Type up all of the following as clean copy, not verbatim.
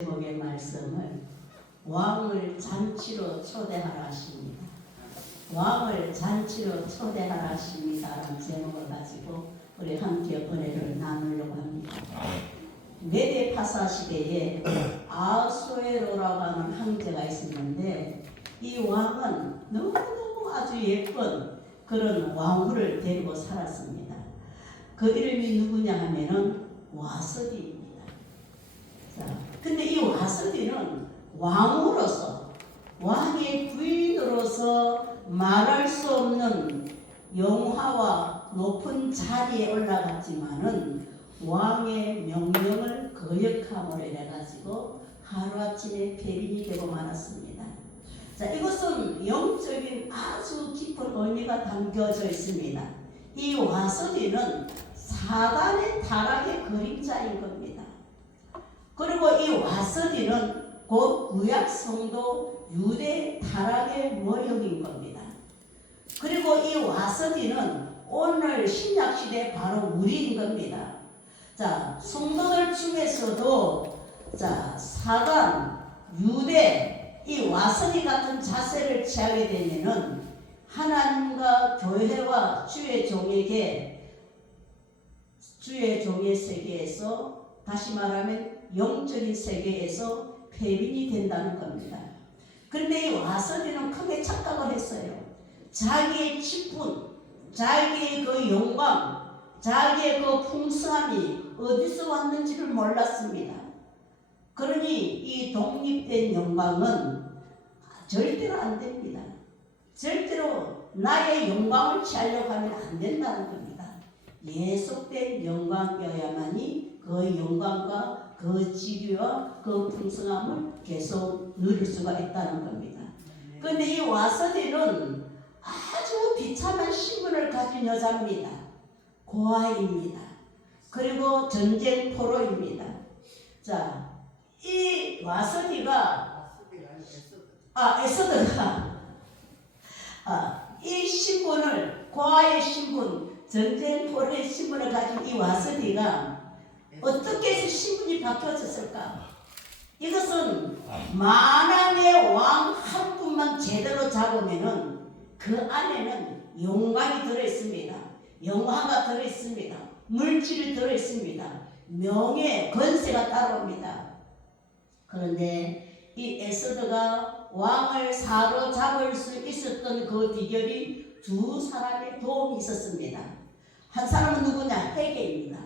제목의 말씀을 왕을 잔치로 초대하라 하십니다. 왕을 잔치로 초대하라 하십니다 라는 제목을 가지고 우리 함께 은혜를 나누려고 합니다. 메데파사 시대에 아수에로라고 하는 황제가 있었는데 이 왕은 너무너무 아주 예쁜 그런 왕후를 데리고 살았습니다. 그 이름이 누구냐 하면은 와서디입니다. 근데 이 와서디는 왕으로서 왕의 부인으로서 말할 수 없는 영화와 높은 자리에 올라갔지만은 왕의 명령을 거역함으로 인해가지고 하루아침에 폐빈이 되고 말았습니다. 자, 이것은 영적인 아주 깊은 의미가 담겨져 있습니다. 이 와서디는 사단의 타락의 그림자인 겁니다. 그리고 이 와서디는 곧 구약 성도 유대 타락의 모형인 겁니다. 그리고 이 와서디는 오늘 신약시대 바로 우리인 겁니다. 자, 성도들 중에서도 사단, 유대, 이 와서디 같은 자세를 취하게 되면은 하나님과 교회와 주의 종의 세계에서 다시 말하면 영적인 세계에서 폐빈이 된다는 겁니다. 그런데 이 와서디는 크게 착각을 했어요. 자기의 직분, 자기의 그 영광, 자기의 그 풍성함이 어디서 왔는지를 몰랐습니다. 그러니 이 독립된 영광은 절대로 안 됩니다. 절대로 나의 영광을 취하려고 하면 안 된다는 겁니다. 예속된 영광이어야만이 그 영광과 그 지위와 그 풍성함을 계속 누릴 수가 있다는 겁니다. 그런데 이 와서디는 아주 비참한 신분을 가진 여자입니다. 고아입니다. 그리고 전쟁 포로입니다. 자, 이 와서디가 에스더가 이 신분을, 고아의 신분, 전쟁 포로의 신분을 가진 이 와서디가 어떻게 해서 신분이 바뀌어졌을까? 이것은 만왕의 왕 한 분만 제대로 잡으면은 그 안에는 영광이 들어있습니다. 영화가 들어있습니다. 물질이 들어있습니다. 명예, 권세가 따라옵니다. 그런데 이 에스더가 왕을 사로잡을 수 있었던 그 비결이 두 사람의 도움이 있었습니다. 한 사람은 누구냐? 헤게입니다.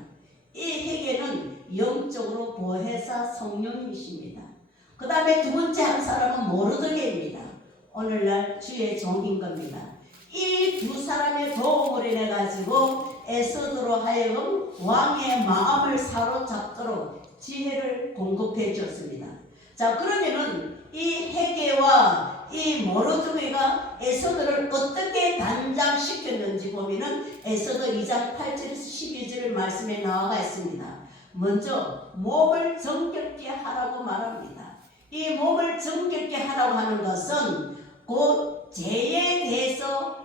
이 헤게는 영적으로 보혜사 성령이십니다. 그 다음에 두 번째 한 사람은 모르드게입니다. 오늘날 주의 종인 겁니다. 이 두 사람의 도움을 인해 가지고 에스더로 하여금 왕의 마음을 사로잡도록 지혜를 공급해 주었습니다. 자, 그러면은 이 헤게와 이 모르드게가 에스더를 어떻게 단장시켰는지 보면은 에스더 2장 8절에서 12절 말씀에 나와 있습니다. 먼저 몸을 정결케 하라고 말합니다. 이 몸을 정결케 하라고 하는 것은 곧 죄에 대해서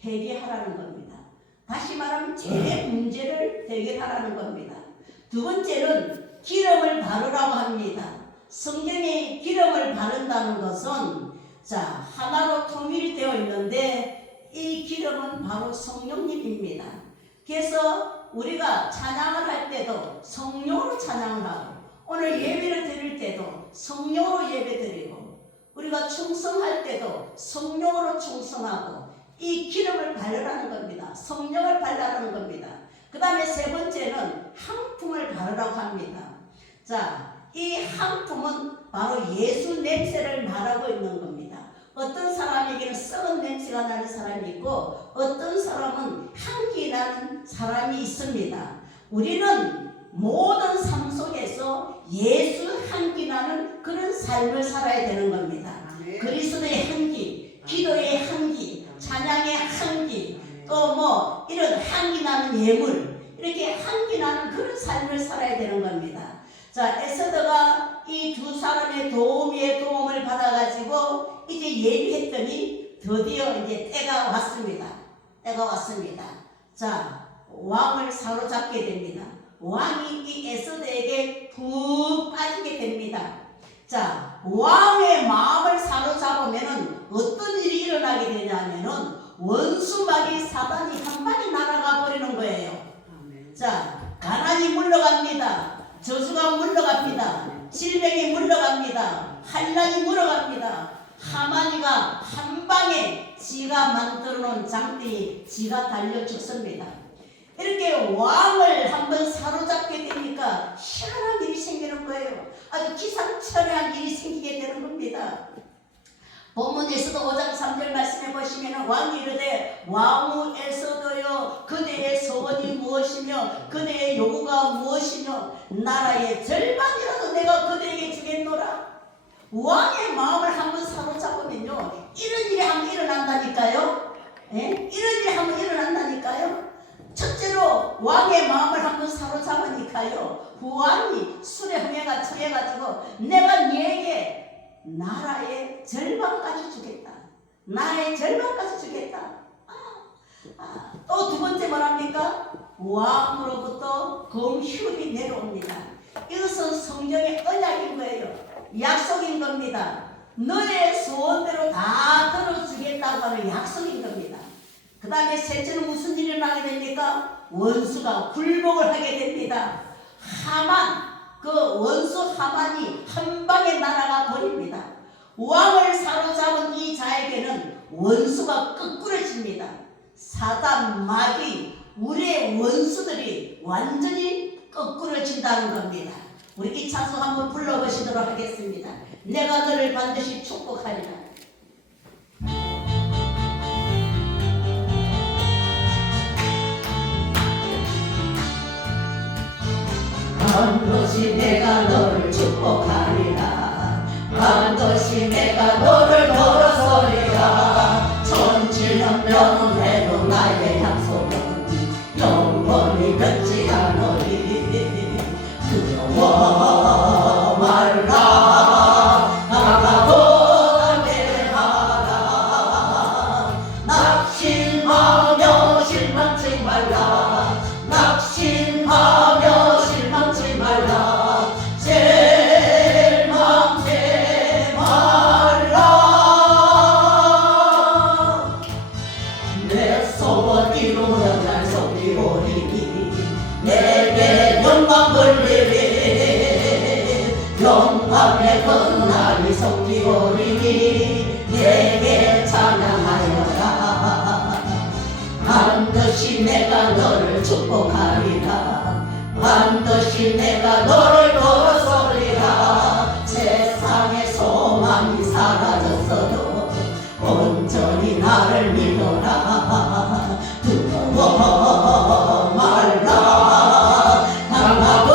해결하라는 겁니다. 다시 말하면 죄의 문제를 해결하라는 겁니다. 두 번째는 기름을 바르라고 합니다. 성경에 기름을 바른다는 것은 하나로 통일이 되어 있는데 이 기름은 바로 성령님입니다. 그래서 우리가 찬양을 할 때도 성령으로 찬양을 하고 오늘 예배를 드릴 때도 성령으로 예배 드리고 우리가 충성할 때도 성령으로 충성하고 이 기름을 바르라는 겁니다. 성령을 바르라는 겁니다. 그 다음에 세 번째는 향품을 바르라고 합니다. 이 향품은 바로 예수 냄새를 말하고 있는 겁니다. 어떤 사람에게는 썩은 냄새가 나는 사람이 있고 어떤 사람은 향기 나는 사람이 있습니다. 우리는 모든 삶 속에서 예수 향기 나는 그런 삶을 살아야 되는 겁니다. 그리스도의 향기, 기도의 향기, 찬양의 향기, 또 이런 향기 나는 예물, 이렇게 향기 나는 그런 삶을 살아야 되는 겁니다. 에스더가 이 두 사람의 도움을 받아가지고 이제 예비했더니 드디어 이제 때가 왔습니다. 왕을 사로잡게 됩니다. 왕이 이 에스더에게 푹 빠지게 됩니다. 자, 왕의 마음을 사로잡으면 어떤 일이 일어나게 되냐면은 원수마귀 사단이 한 방에 날아가 버리는 거예요. 자, 가난이 물러갑니다. 저주가 물러갑니다. 질병이 물러갑니다. 환난이 물러갑니다. 하만이가 한 방에 지가 만들어 놓은 장대에 지가 달려 죽습니다. 이렇게 왕을 한번 사로잡게 되니까 희한한 일이 생기는 거예요. 아주 기상천외한 일이 생기게 되는 겁니다. 본문에서도 5장 3절 말씀해 보시면 왕이 이르되 왕후 에스더여 그대의 소원이 무엇이며 그대의 요구가 무엇이며 나라의 절반이라도 내가 그대에게 주겠노라. 왕의 마음을 한번 사로잡으면요 이런 일이 한번 일어난다니까요. 이런 일이 한번 일어난다니까요. 첫째로 왕의 마음을 한번 사로잡으니까요 왕이 술에 흥해가 처해가지고 내가 네게 나라의 절반까지 주겠다. 나의 절반까지 주겠다. 또 두 번째 뭐랍니까? 왕으로부터 금휴이 내려옵니다. 이것은 성경의 언약인 거예요. 약속인 겁니다. 너의 소원대로 다 들어주겠다고 하는 약속인 겁니다. 그 다음에 셋째는 무슨 일이 일어나게 됩니까? 원수가 굴복을 하게 됩니다. 하만, 그 원수 하만이 한 방에 날아가 버립니다. 왕을 사로잡은 이 자에게는 원수가 끄꾸러집니다. 사단, 마귀, 우리의 원수들이 완전히 끄꾸러진다는 겁니다. 우리 이 찬송 한번 불러보시도록 하겠습니다. 내가 너를 반드시 축복하리라. 반드시 내가 너를 축복하리라. 반드시 내가 너를 걸어서리라. 천지는 변해도 나의 약속은 영원히 변치 않으리. 두려워 말라. 나가고 담대하라. 낙심하며 실망치 말라. 낙심하며 실망치 말라. 절망치 말라. 내 소원 이루면 날 섬기오리니 내게 영광 돌리리. 영광의 그날이 섬기오리니 내게 찬양하여라. 반드시 내가 너를 축복하리라. 반드시 내가 너를 걸어서리라. 세상의 소망이 사라졌어도 온전히 나를 믿어라. 두려워 말라. 강하고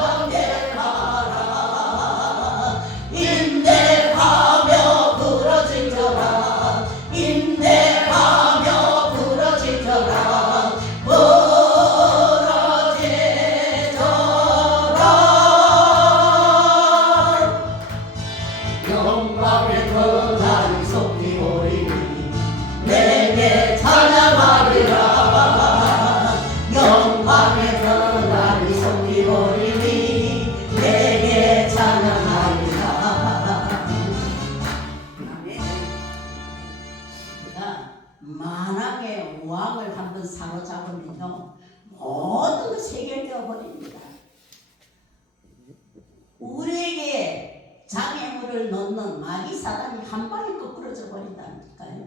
담대하라. 인내하며 부러지더라. 인내하며 부러지더라. 영광의 그날이 속히오리니 내게 찬양하리라. 영광의 그날이 속히오리니 내게 찬양하리라. 우리가 만왕의 왕을 한번 사로잡으면요 모든 것이 해결되어 버립니다. 우리에게 장애물을 넣는 마귀 사단이 한 방에 거꾸러져 버린다니까요.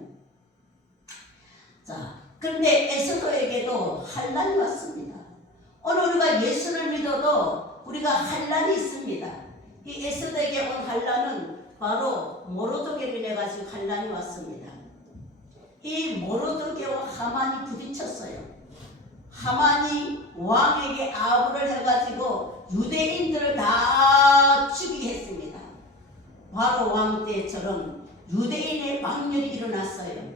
자, 그런데 에스더에게도 환난이 왔습니다. 오늘 우리가 예수를 믿어도 우리가 환난이 있습니다. 이 에스더에게 온 환난은 바로 모르드게를 인해 가지고 환난이 왔습니다. 이 모르드게와 하만이 부딪혔어요. 하만이 왕에게 아부를 해가지고 유대인들을 다 죽이게 했습니다. 바로 왕 때처럼 유대인의 망렬이 일어났어요.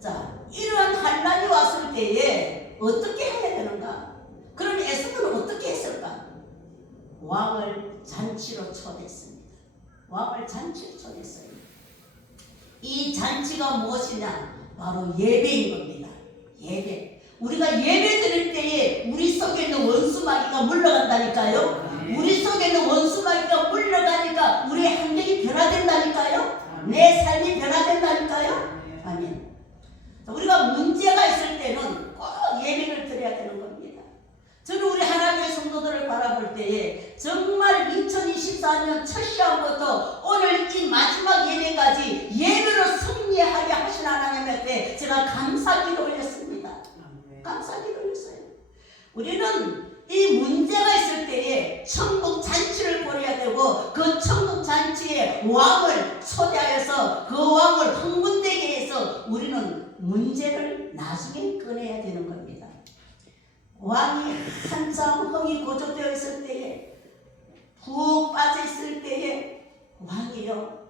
자, 이러한 환난이 왔을 때에 어떻게 해야 되는가? 그럼 에스더는 어떻게 했을까? 왕을 잔치로 초대했습니다. 왕을 잔치로 초대했어요. 이 잔치가 무엇이냐? 바로 예배인 겁니다. 예배. 우리가 예배 드릴 때에 우리 속에 있는 원수마귀가 물러간다니까요. 우리 속에 있는 원수마귀가 물러가니까 우리의 환경이 변화된다니까요. 내 삶이 변화된다니까요. 아멘. 우리가 문제가 있을 때는 꼭 예배를 드려야 되는 겁니다. 저는 우리 하나님의 성도들을 바라볼 때에 정말 2024년 첫 시간부터 오늘 이 마지막 예배까지 예배로 승리하게 하신 하나님 앞에 제가 감사기도 올렸습니다. 감사기도 올렸어요. 우리는 이 문제가 있을 때에 천국 잔치를 벌여야 되고 그 천국 잔치에 왕을 초대하여서 그 왕을 흥분되게 해서 우리는 문제를 나중에 꺼내야 되는 겁니다. 왕이 한참 흥이 고조되어 있을 때에 푹 빠져 있을 때에 왕이요,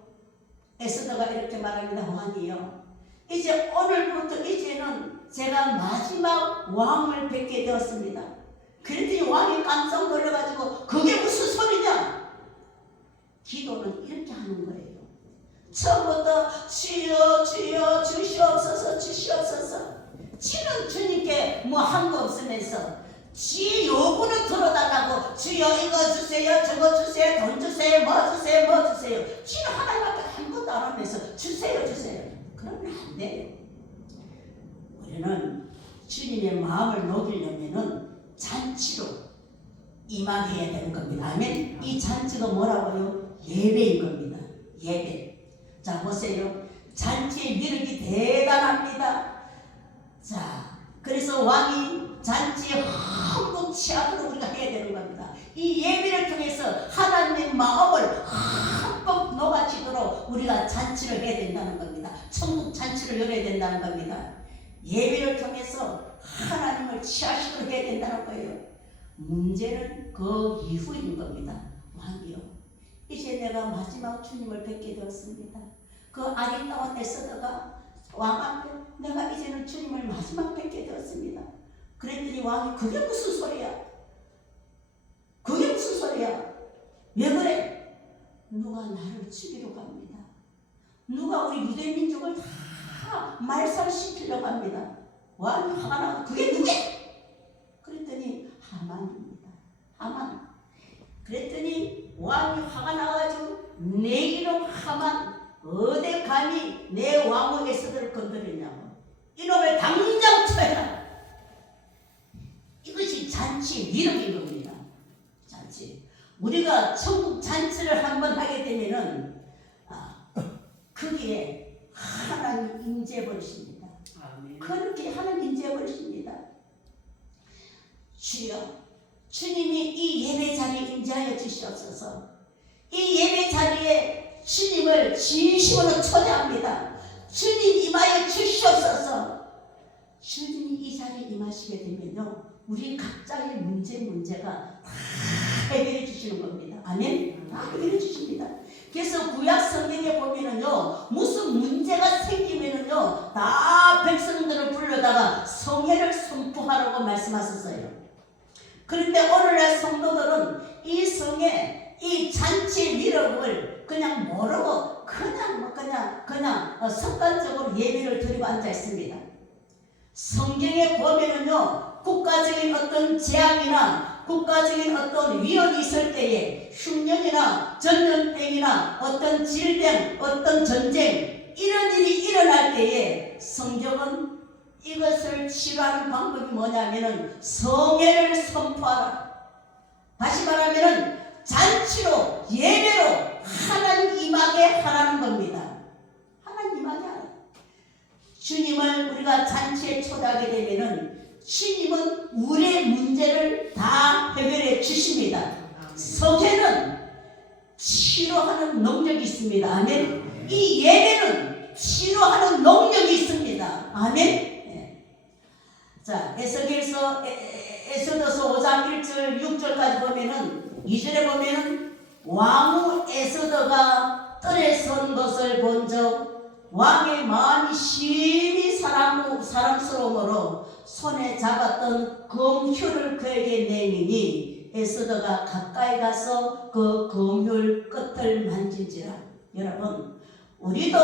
에스더가 이렇게 말합니다. 왕이요, 이제 오늘부터 이제는 제가 마지막 왕을 뵙게 되었습니다. 그랬더니 왕이 깜짝 놀라가지고 그게 무슨 소리냐? 기도는 이렇게 하는 거예요. 처음부터 주여 주여 주시옵소서 주시옵소서. 지는 주님께 뭐 한 거 없으면서 지 요구는 들어달라고 주여 이거 주세요 저거 주세요 돈 주세요 뭐 주세요 뭐 주세요. 지는 하나님밖에 아무것도 안 하면서 주세요 주세요. 그러면 안 돼요. 우리는 주님의 마음을 녹이려면은 잔치로 임하게 해야 되는 겁니다. 아멘. 이 잔치가 뭐라고요? 예배인 겁니다. 예배. 자 보세요. 잔치의 위력이 대단합니다. 자 그래서 왕이 잔치에 한번 취하도록 우리가 해야 되는 겁니다. 이 예배를 통해서 하나님의 마음을 한번 녹아지도록 우리가 잔치를 해야 된다는 겁니다. 천국 잔치를 열어야 된다는 겁니다. 예배를 통해서 하나님을 취하시도록 해야 된다는 거예요. 문제는 그 이후인 겁니다. 왕이요, 이제 내가 마지막 주님을 뵙게 되었습니다. 그 아리따운 에스더가 왕 앞에 내가 이제는 주님을 마지막 뵙게 되었습니다. 그랬더니 왕이 그게 무슨 소리야? 그게 무슨 소리야? 왜 그래? 누가 나를 죽이려고 합니다. 누가 우리 유대민족을 다 말살시키려고 합니다. 왕이 화가 나고 그게 누구야? 그랬더니 하만입니다. 하만. 그랬더니 왕이 화가 나가지고 내 이름 하만 어디 감히 내 왕후 에스더를 건드리냐고. 이놈을 당장 쳐야. 이것이 잔치의 위력인 겁니다. 잔치. 우리가 천국 잔치를 한번 하게 되면은 거기에 하나님 임재해 버리십니다. 그렇게 하나님 임재해 버리십니다. 주여, 주님이 이 예배 자리에 임재하여 주시옵소서. 이 예배 자리에 주님을 진심으로 초대합니다. 주님 임하여 주시옵소서. 주님이 이 자리에 임하시게 되면요, 우리 각자의 문제가 다 해결해 주시는 겁니다. 아멘? 다 해결해 주십니다. 그래서 구약 성경에 보면은요, 무슨 문제가 생기면은요, 다 백성들을 불러다가 성회를 선포하라고 말씀하셨어요. 그런데 오늘날 성도들은 이 성회, 이 잔치의 위력을 그냥 모르고 그냥 습관적으로 예배를 드리고 앉아 있습니다. 성경에 보면은요, 국가적인 어떤 재앙이나 국가적인 어떤 위험이 있을 때에 흉년이나 전염병이나 어떤 질병, 어떤 전쟁 이런 일이 일어날 때에 성경은 이것을 치료하는 방법이 뭐냐면은 성회를 선포하라. 다시 말하면은 잔치로 예배로 하나님 임하게 하라는 겁니다. 하나님 임하게 하라. 주님을 우리가 잔치에 초대하게 되면은 주님은 우리의 문제를 다 해결해 주십니다. 성회는 치료하는 능력이 있습니다. 아멘. 이 예배는 치료하는 능력이 있습니다. 아멘. 네. 자, 에스더서 5장 1절 6절까지 보면은 2절에 보면은 왕후 에스더가 뜰에 선 것을 본적 왕의 마음이 심히 사랑스러움으로 손에 잡았던 검휼을 그에게 내미니 에스더가 가까이 가서 그 검휼 끝을 만진지라. 여러분, 우리도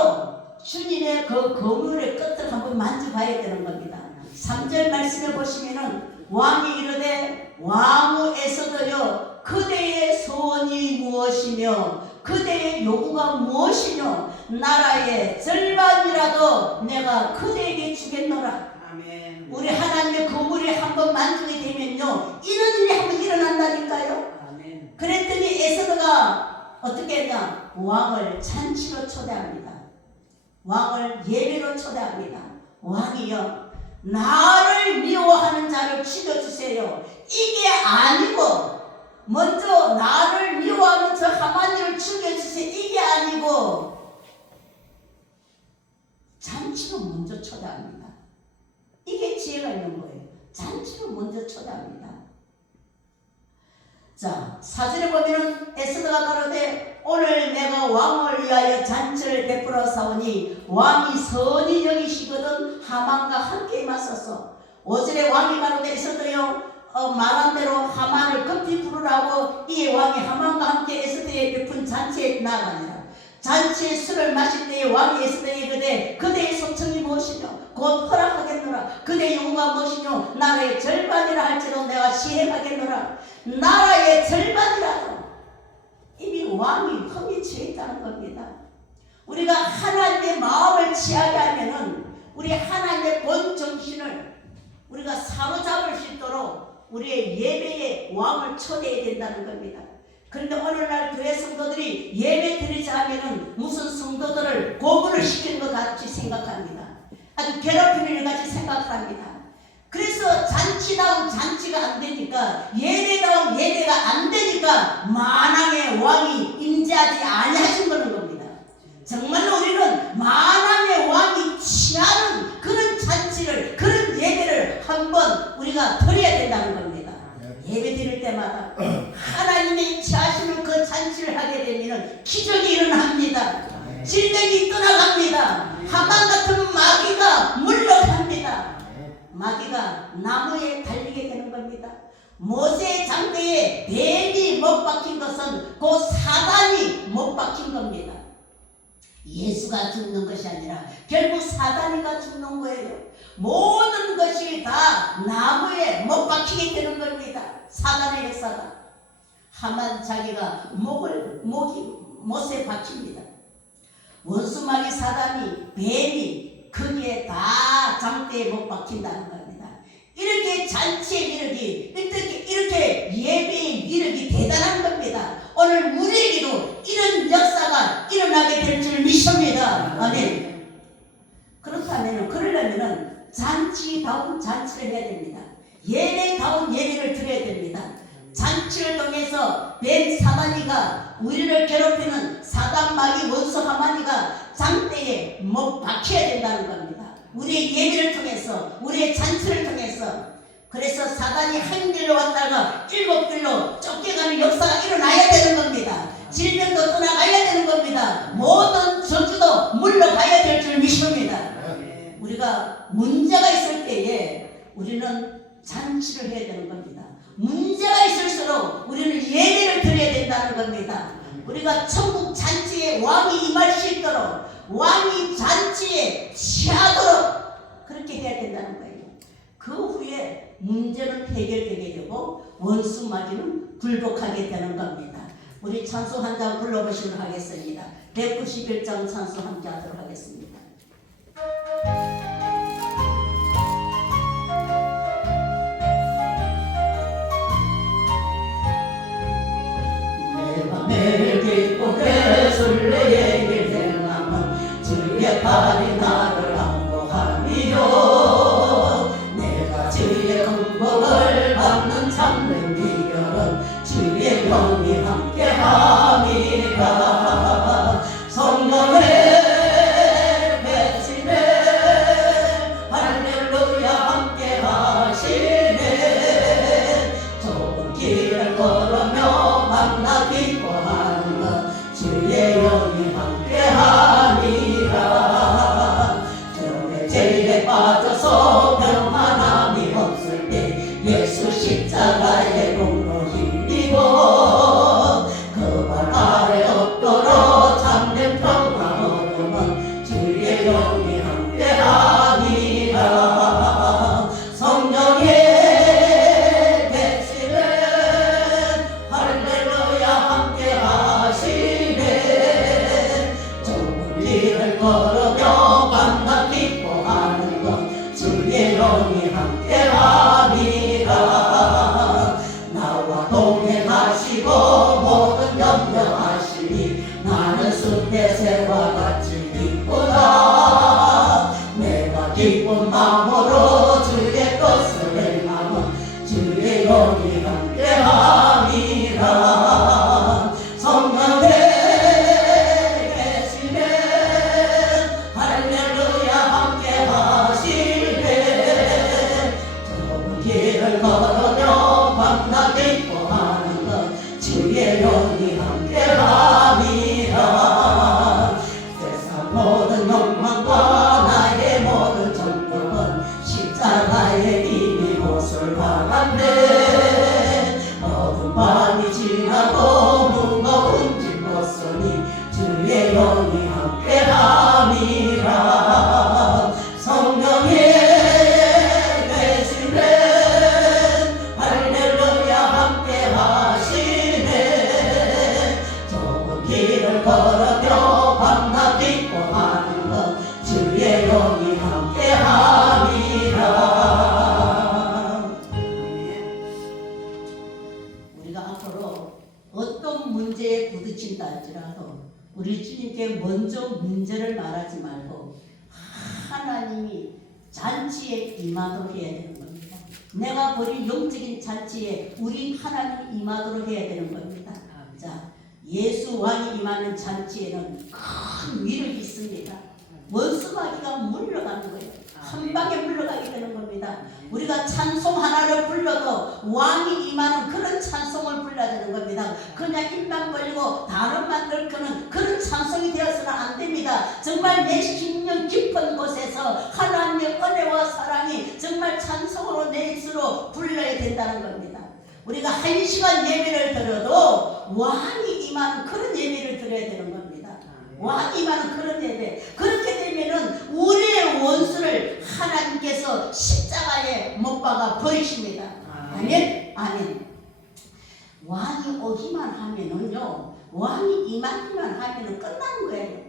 주님의 그 검휼의 끝을 한번 만져봐야 되는 겁니다. 3절 말씀에 보시면은 왕이 이르되 왕후에서도요 그대의 소원이 무엇이며 그대의 요구가 무엇이며 나라의 절반이라도 내가 그대에게 주겠노라. 아멘. 우리 하나님의 건물이 한번 만족이 되면요 이런 일이 한번 일어난다니까요. 아멘. 그랬더니 에스더가 어떻게 했냐, 왕을 잔치로 초대합니다. 왕을 예배로 초대합니다. 왕이여 나를 미워하는 자를 죽여주세요. 이게 아니고 먼저 나를 미워하는 저 하만이를 죽여주세요. 이게 아니고 잔치로 먼저 초대합니다. 이게 지혜가 있는 거예요. 잔치로 먼저 초대합니다. 자, 4절에 보면은 에스더가 가로되 오늘 내가 왕을 위하여 잔치를 베풀어 사오니 왕이 선히 여기시거든 하만과 함께 임하소서. 5절에 왕이 가로되 에스더여 말한 대로 하만을 급히 부르라고 이에 왕이 하만과 함께 에스더의 베푼 잔치에 나가니라. 잔치에 술을 마실 때에 왕이 에스더에게 이르되 그대의 소청이 무엇이며 곧 허락하겠노라. 그대의 요구가 무엇이뇨 나라의 절반이라 할지라도 내가 시행하겠노라. 나라의 절반이라도. 이미 왕이 흠이 취해 있다는 겁니다. 우리가 하나님의 마음을 취하게 하면은 우리 하나님의 본 정신을 우리가 사로잡을 수 있도록 우리의 예배에 왕을 초대해야 된다는 겁니다. 그런데 오늘날 교회 성도들이 예배 드리자 하면은 무슨 성도들을 고문을 시키는 것 같이 생각합니다. 아주 괴롭히는 것 같이 생각합니다. 그래서 잔치다운 잔치가 안 되니까 예배다운 예배가 안 되니까 만왕의 왕이 임재하지 아니하신 겁니다. 정말로 우리는 만왕의 왕이 취하는 그런 잔치를 그런 예배를 한번 우리가 드려야 된다는 겁니다. 예배 드릴 때마다 하나님의 취하시는 그 잔치를 하게 되면 기적이 일어납니다. 질병이 떠나갑니다. 하만 같은 마귀가 물러갑니다. 마귀가 나무에 달리게 되는 겁니다. 모세 장대에 뱀이 못 박힌 것은 곧 사단이 못 박힌 겁니다. 예수가 죽는 것이 아니라 결국 사단이가 죽는 거예요. 모든 것이 다 나무에 못 박히게 되는 겁니다. 사단의 역사가. 하만 자기가 목이 못에 박힙니다. 원수마귀 사단이 뱀이 거기에 다 장대에 못 박힌다는 겁니다. 이렇게 잔치의 위력이 이렇게 예배의 위력이 대단한 겁니다. 오늘 우리에게도 이런 역사가 일어나게 될 줄 믿습니다. 아멘. 그렇다면 그러려면 잔치다운 잔치를 해야 됩니다. 예배다운 예배를 드려야 됩니다. 잔치를 통해서 뱀 사단이가 우리를 괴롭히는 사단 마귀 원수 하만이가 장대에 못 박혀야 된다는 겁니다. 우리의 예배를 통해서 우리의 잔치를 통해서. 그래서 사단이 한 길로 왔다가 7길로 쫓겨가는 역사가 일어나야 되는 겁니다. 질병도 떠나가야 되는 겁니다. 모든 저주도 물러가야 될 줄 믿습니다. 우리가 문제가 있을 때에 우리는 잔치를 해야 되는 겁니다. 문제가 있을수록 우리는 예배를 드려야 된다는 겁니다. 우리가 천국 잔치에 왕이 임할 수 있도록 왕이 잔치에 취하도록 그렇게 해야 된다는 거예요. 그 후에 문제는 해결되게 되고 원수 마귀는 굴복하게 되는 겁니다. 우리 찬송 한 장 불러보시도록 하겠습니다. 191장 찬송 함께 하도록 하겠습니다. 매일 기쁘 그술래 얘기를 행하면 주의 팔이 나를 안보하리요. 내가 주의 공복을 받는 참된 비결은 주의 영이 함께함이라. 성령의 주의 새와 같이 기쁘다. 내가 기쁜 마음으로 주의 것을 행하면 주의 영이 함께함이라. 성령에 계시네 할렐루야 함께하시네. 좁은 길을 걸으며 밤낮 기뻐하는 것 주의 영이 함께함이라. 세상 모든 욕망과 나의 모든 전부는 십자가에 이미 못을 박았네. 모든 밤이 지나고 무거운 짐 벗으니 주의 영이 함께함이라. 성령이 계시네 할렐루야 함께하시네. 좁은 길을 걸으며 밤낮 기뻐하는 것 주의 영이 함께함이라. 우리가 앞으로 어떤 문제에 부딪힌다 할지라도 우리 주님께 먼저 문제를 말하지 말고 하나님이 잔치에 임하도록 해야 되는 겁니다. 내가 벌인 영적인 잔치에 우리 하나님이 임하도록 해야 되는 겁니다. 자, 예수 왕이 임하는 잔치에는 큰 위력이 있습니다. 원수마귀가 물러가는 거예요. 한 방에 물러가게 되는 겁니다. 우리가 찬송 하나를 불러도 왕이 임하는 그런 찬송을 불러야 되는 겁니다. 그냥 입만 벌리고 단어만 들고는 그런 찬송이 되어서는 안 됩니다. 정말 내 심령 깊은 곳에서 하나님의 은혜와 사랑이 정말 찬송으로 내 입술로 불러야 된다는 겁니다. 우리가 1시간 예배를 드려도 왕이 임하는 그런 예배를 드려야 되는 겁니다. 왕이 임하는 그런 예배. 그렇게 되면은 우리의 원수를 하나님께서 십자가에 못 박아 버리십니다. 아멘? 아멘. 왕이 오기만 하면은요, 왕이 임하기만 하면은 끝나는 거예요.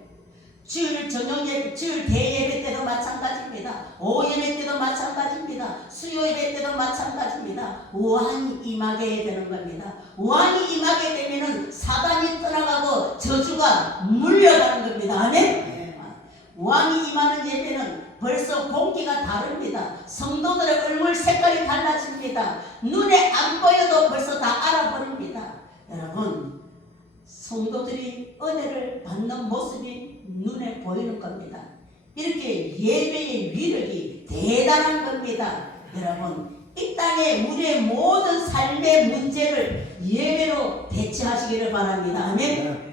주일 저녁 예배, 주일 대예배 때도 마찬가지입니다. 오후 예배 때도 마찬가지입니다. 수요 예배 때도 마찬가지입니다. 왕이 임하게 되는 겁니다. 왕이 임하게 되면은 사단이 떠나가고 저주가 물려가는 겁니다. 아멘? 왕이 임하는 예배는 벌써 공기가 다릅니다. 성도들의 얼굴 색깔이 달라집니다. 눈에 안 보여도 벌써 다 알아버립니다. 여러분, 성도들이 은혜를 받는 모습이 눈에 보이는 겁니다. 이렇게 예배의 위력이 대단한 겁니다. 여러분, 이 땅에 우리의 모든 삶의 문제를 예배로 대처하시기를 바랍니다. 아멘.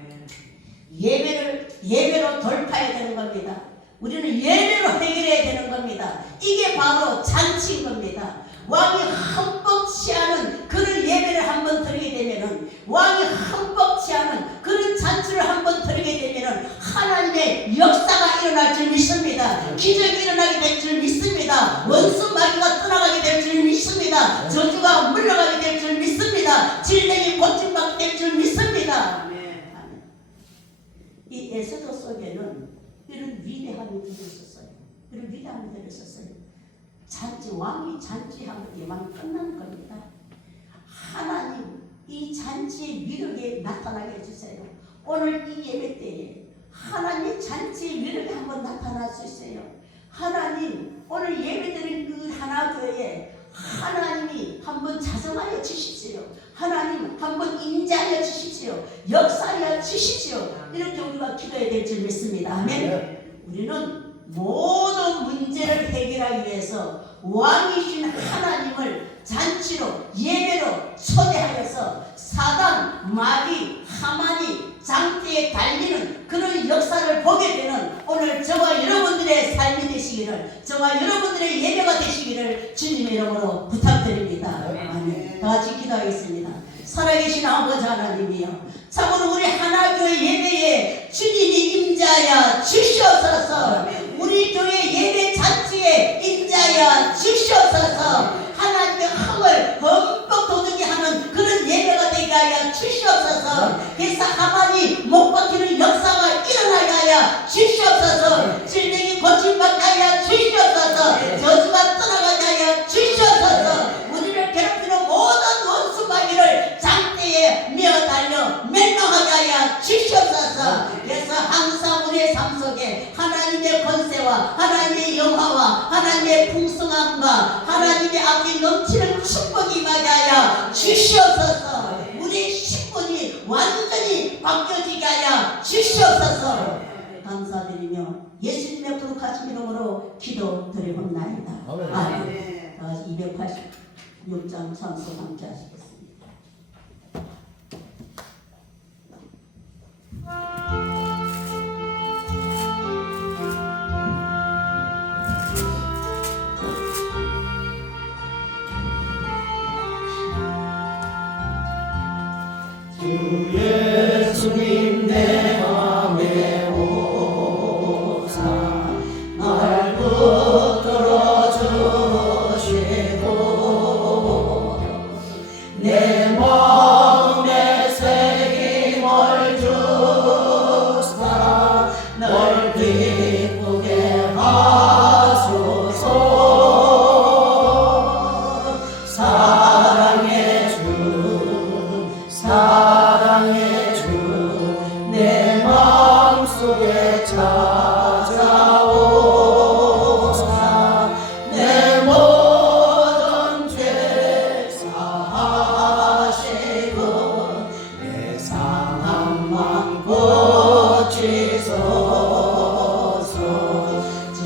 예배로 돌파해야 되는 겁니다. 우리는 예배로 해결해야 되는 겁니다. 이게 바로 잔치인 겁니다. 왕이 흠뻑치 않은 그런 예배를 한번 드리게 되면은, 왕이 흠뻑치 않은 그런 잔치를 한번 드리게 되면은 하나님의 역사가 일어날 줄 믿습니다. 기적이 일어나게 될 줄 믿습니다. 원수 마귀가 떠나가게 될 줄 믿습니다. 저주가 물러가게 될 줄 믿습니다. 질병이 고침받게 될 줄 믿습니다. 이 에스더 속에는 이런 위대함이 들어있었어요. 이런 위대함이 들어있었어요. 잔치, 왕이 잔치하면 끝나는 겁니다. 하나님, 이 잔치의 위력에 나타나게 해주세요. 오늘 이 예배 때에 하나님의 잔치의 위력이 한번 나타날 수 있어요. 하나님, 오늘 예배드린 그 하나교회에 하나님이 한번 자정하여 주십시오. 하나님 한번 임재하여 주십시오. 역사하여 주십시오. 이렇게 우리가 기도해야 될 줄 믿습니다. 아멘. 우리는 모든 문제를 해결하기 위해서 왕이신 하나님을 잔치로 예배로 초대하여서 사단, 마귀, 하만이 장대에 달리는 그런 역사를 보게 되는 오늘 저와 여러분들의 삶이 되시기를, 저와 여러분들의 예배가 되시기를 주님의 이름으로 부탁드립니다. 아멘. 다 같이 기도하겠습니다. 살아계신 아버지 하나님이여, 참으로 우리 하나교회 예배에 주님이 임재하여 주시옵소서. 우리 교회 예배 잔치에 임재하여 주시옵소서. 하나님의 흥을 흠뻑 돋우게 하는 그런 예배가 되게 하여 주시옵소서. 그래서 하나님 못 박히는 역사가 일어나게 하여 주시옵소서. 질병이 고침받게 하여 주시옵소서. 저주가 떠나가게 하여 주시옵소서. 우리를 괴롭히는 모든 원수 마귀를 장대에 미어 달려 멸망하게 하여 주시옵소서. 충만함과 하나님의 아기 넘치는 축복이 임하게 주시옵소서. 우리 신분이 완전히 바뀌어지게 하여 주시옵소서. 감사드리며 예수님의 거룩하신 이름으로 기도드리옵나이다. 아멘. 286장 참소 감사하시겠습니다. 주 예수님 내 맘에 오사 날 붙들어 주시고 내 마음에 새김을 주사 널 기쁘게 하소서. 사랑의 주 내 마음속에 찾아오사 내 모든 죄 사하시고 내 상한 맘 고치소서. 주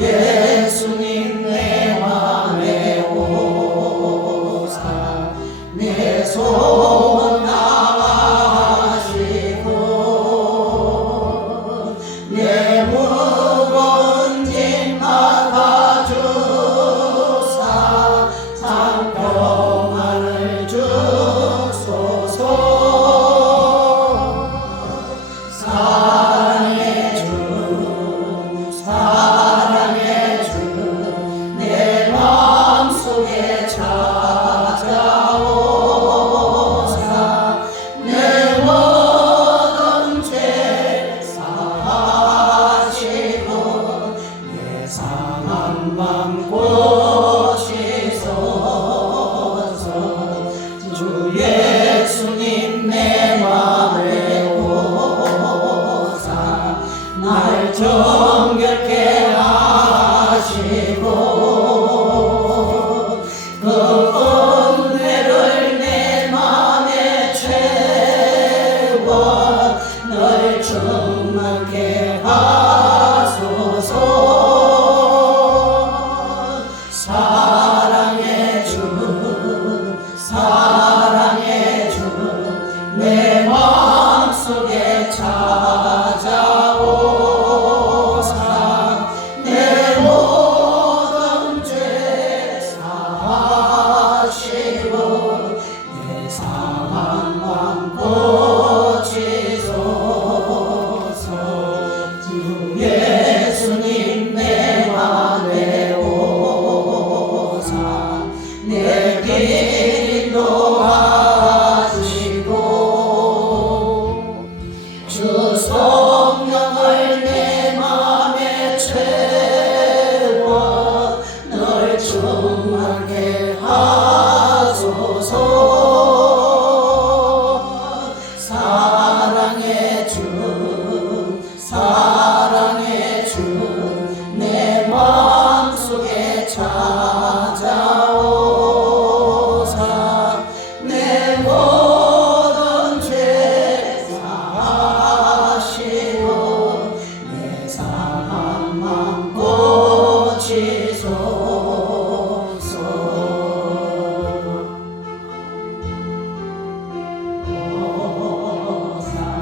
예수님 내 맘에 오사 내 소원 나가시고 내 무거운 짐 맡아주사 참 평안을 주소서. 사랑의 주 내 마음속에 찾아오사 내 모든 죄 사하시고 내 상한 맘 고치소서. 주 예수님 내 맘에 오사 날 정결케 하시고 그 은혜를 내 맘에 채워 널 충만케 하소서. 사랑의 주 내 마음속에 찾아오사 내 모든 죄 사하시고 내 상한 맘 고치소서. 주 예수님 내 맘에 오사 내 길 인도하시고 주 성령을 내 맘에 채워 널 충만케 하소서. 사랑의 주 내 마음속에 찾아오사